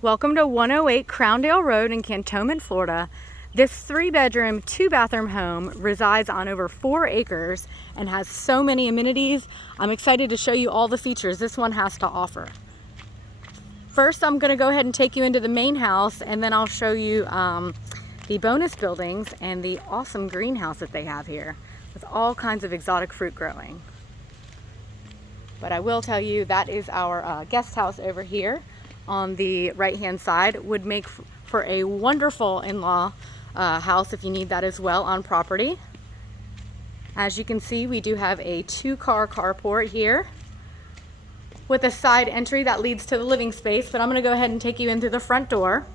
Welcome to 108 Crowndale Road in Cantonment, Florida. This 3-bedroom, 2-bathroom home resides on over 4 acres and has so many amenities. I'm excited to show you all the features this one has to offer. First, I'm going to go ahead and take you into the main house, and then I'll show you the bonus buildings and the awesome greenhouse that they have here with all kinds of exotic fruit growing. But I will tell you that is our guest house over here on the right hand side. Would make for a wonderful in-law house if you need that as well on property. As you can see, we do have a 2-car carport here with a side entry that leads to the living space, but I'm going to go ahead and take you in through the front door.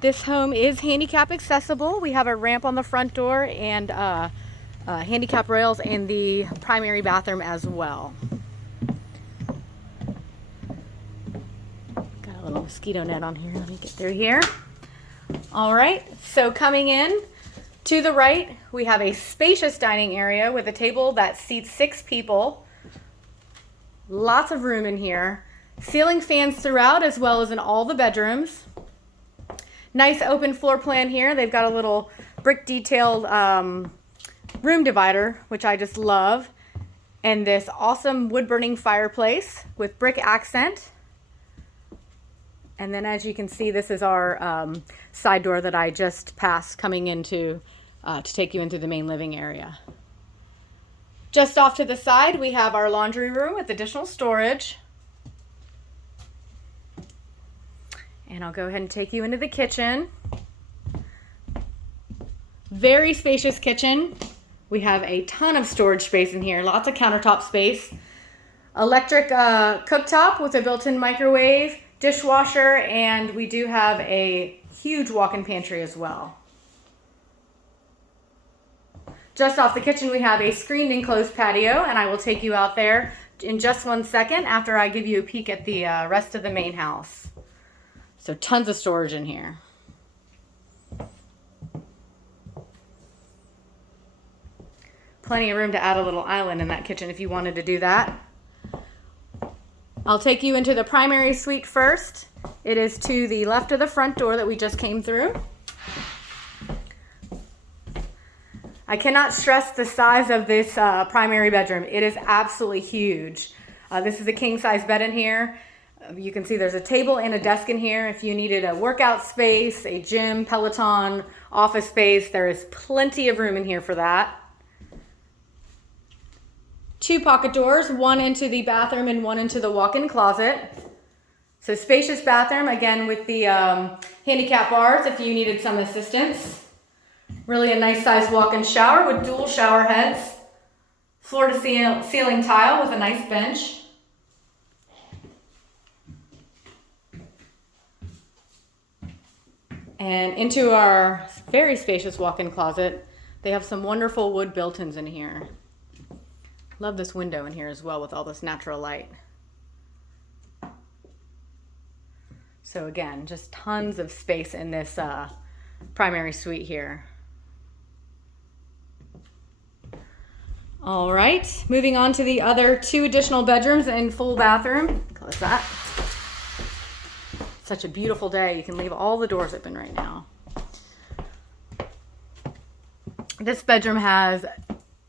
This home is handicap accessible. We have a ramp on the front door and handicap rails in the primary bathroom as well. Little mosquito net on here. Let me get through here. All right, so coming in to the right, we have a spacious dining area with a table that seats 6 people. Lots of room in here. Ceiling fans throughout as well as in all the bedrooms. Nice open floor plan here. They've got a little brick detailed room divider, which I just love. And this awesome wood burning fireplace with brick accent. And then as you can see, this is our side door that I just passed coming into to take you into the main living area. Just off to the side, we have our laundry room with additional storage. And I'll go ahead and take you into the kitchen. Very spacious kitchen. We have a ton of storage space in here, lots of countertop space. Electric cooktop with a built-in microwave, dishwasher, and we do have a huge walk-in pantry as well. Just off the kitchen, we have a screened enclosed patio, and I will take you out there in just one second after I give you a peek at the rest of the main house. So tons of storage in here. Plenty of room to add a little island in that kitchen if you wanted to do that. I'll take you into the primary suite first. It is to the left of the front door that we just came through. I cannot stress the size of this primary bedroom. It is absolutely huge. This is a king size bed in here. You can see there's a table and a desk in here. If you needed a workout space, a gym, Peloton, office space, there is plenty of room in here for that. 2 pocket doors, one into the bathroom and one into the walk-in closet. So spacious bathroom, again with the handicap bars if you needed some assistance. Really a nice size walk-in shower with dual shower heads. Floor to ceiling tile with a nice bench. And into our very spacious walk-in closet, they have some wonderful wood built-ins in here. Love this window in here as well with all this natural light. So again, just tons of space in this primary suite here. All right, moving on to the other 2 additional bedrooms and full bathroom. Close that. Such a beautiful day. You can leave all the doors open right now. This bedroom has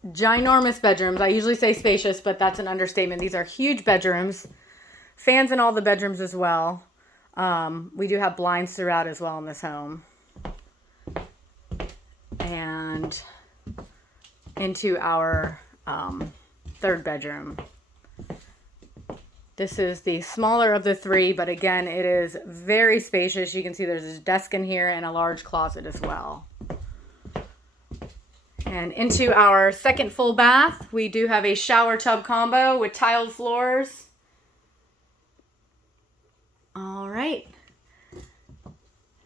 ginormous bedrooms. I usually say spacious, but that's an understatement. These are huge bedrooms. Fans in all the bedrooms as well. We do have blinds throughout as well in this home. And into our 3rd bedroom. This is the smaller of the 3, but again, it is very spacious. You can see there's a desk in here and a large closet as well. And into our 2nd full bath, we do have a shower tub combo with tiled floors. All right.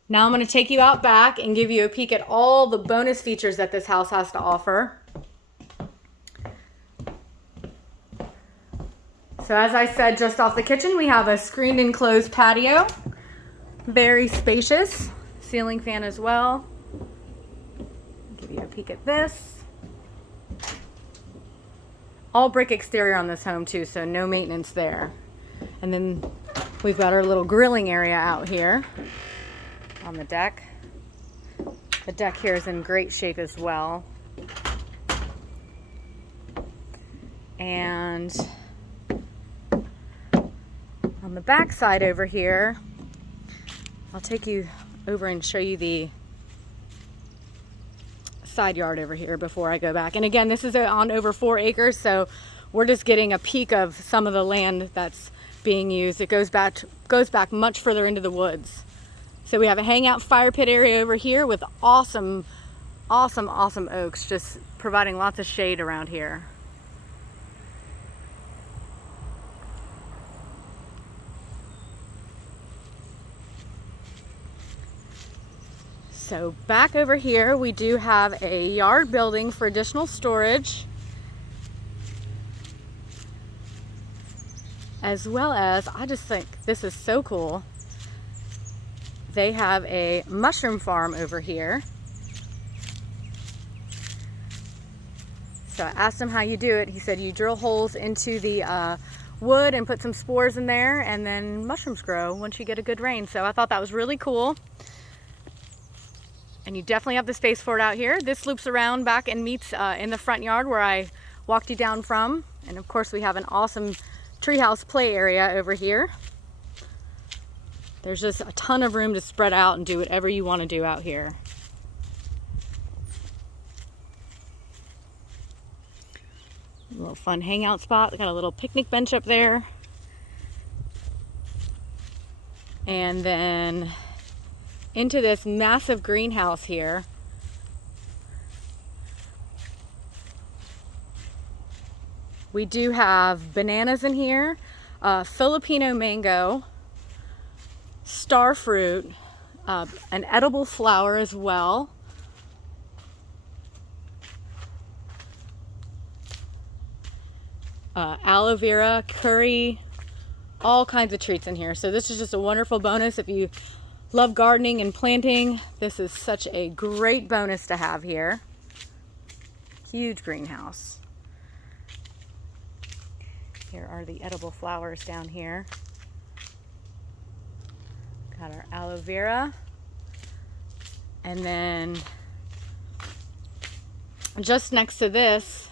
Now I'm going to take you out back and give you a peek at all the bonus features that this house has to offer. So as I said, just off the kitchen, we have a screened enclosed patio. Very spacious. Ceiling fan as well. Give you a peek at this. All brick exterior on this home too, so no maintenance there. And then We've got our little grilling area out here on the deck. The deck here is in great shape as well. And on the back side over here, I'll take you over and show you the side yard over here before I go back. And again, this is on over 4 acres, so we're just getting a peek of some of the land that's being used. It goes back much further into the woods. So we have a hangout fire pit area over here with awesome oaks, just providing lots of shade around here. So back over here, we do have a yard building for additional storage, as well as, I just think this is so cool, they have a mushroom farm over here. So I asked him how you do it. He said you drill holes into the wood and put some spores in there, and then mushrooms grow once you get a good rain. So I thought that was really cool. And you definitely have the space for it out here. This loops around back and meets in the front yard where I walked you down from. And of course we have an awesome treehouse play area over here. There's just a ton of room to spread out and do whatever you want to do out here. A little fun hangout spot. Got a little picnic bench up there. And then into this massive greenhouse here. We do have bananas in here, Filipino Mango, Starfruit, an edible flower as well. Aloe vera, curry, all kinds of treats in here. So this is just a wonderful bonus if you love gardening and planting. This is such a great bonus to have here. Huge greenhouse. Here are the edible flowers down here. Got our aloe vera. And then just next to this,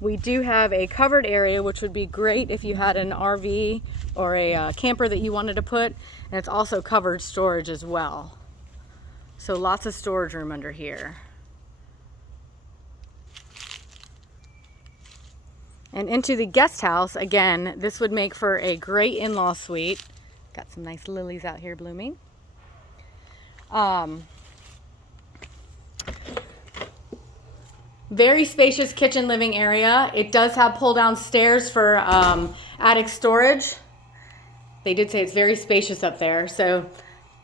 we do have a covered area, which would be great if you had an RV or a camper that you wanted to put. And it's also covered storage as well. So lots of storage room under here. And into the guest house, again, this would make for a great in-law suite. Got some nice lilies out here blooming. Very spacious kitchen living area. It does have pull-down stairs for attic storage. They did say it's very spacious up there. So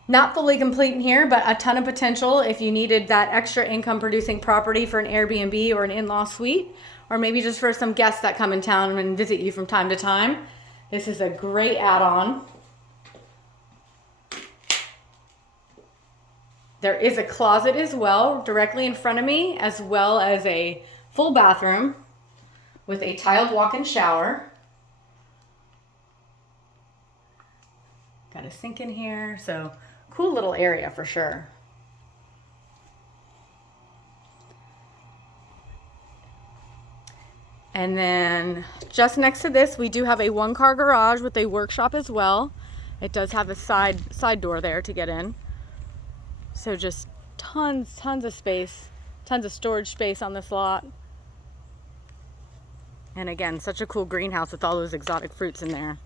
not fully complete in here, but a ton of potential if you needed that extra income producing property for an Airbnb or an in-law suite, or maybe just for some guests that come in town and visit you from time to time. This is a great add-on. There is a closet as well directly in front of me, as well as a full bathroom with a tiled walk-in shower. Got a sink in here, so cool little area for sure. And then just next to this, we do have a 1-car garage with a workshop as well. It does have a side door there to get in. So just tons of space, tons of storage space on this lot. And again, such a cool greenhouse with all those exotic fruits in there.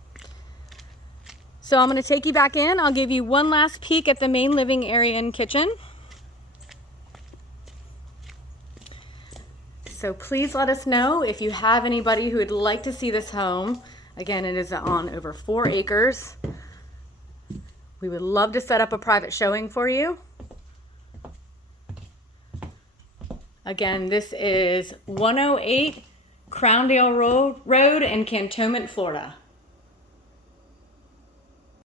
So I'm going to take you back in. I'll give you one last peek at the main living area and kitchen. So please let us know if you have anybody who would like to see this home. Again, it is on over 4 acres. We would love to set up a private showing for you. Again, this is 108 Crowndale Road in Cantonment, Florida.